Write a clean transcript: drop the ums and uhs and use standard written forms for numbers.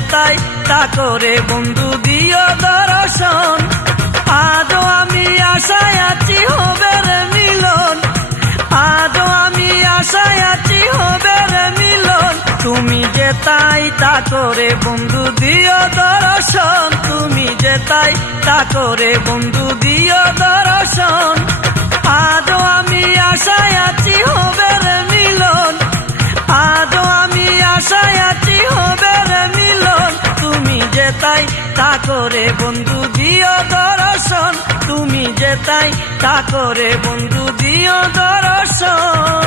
যেতাই তা করে বন্ধু দিও দর্শন। আজও আমি আশায় আছি হবে রে মিলন, আজও আমি আশায় আছি হবে রে মিলন। তুমি যেতাই তা করে বন্ধু দিও দর্শন, তুমি যেতাই তা করে বন্ধু দিও দর্শন। আজও আমি আশায় আছি হবে রে মিলন, আজও আমি আশায় আছি হবে রে মিলন। তুমি যেতাই তা করে বন্ধু দিও দর্শন, তুমি যেতাই তা করে বন্ধু দিও দর্শন।